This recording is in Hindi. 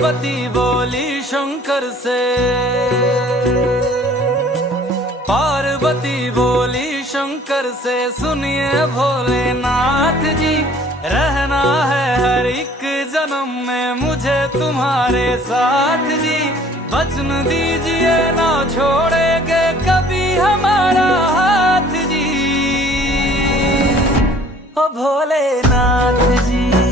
पार्वती बोली शंकर से, पार्वती बोली शंकर से, सुनिए भोलेनाथ जी, रहना है हर एक जन्म में मुझे तुम्हारे साथ जी। वचन दीजिए ना छोड़ेंगे कभी हमारा हाथ जी, ओ भोलेनाथ जी।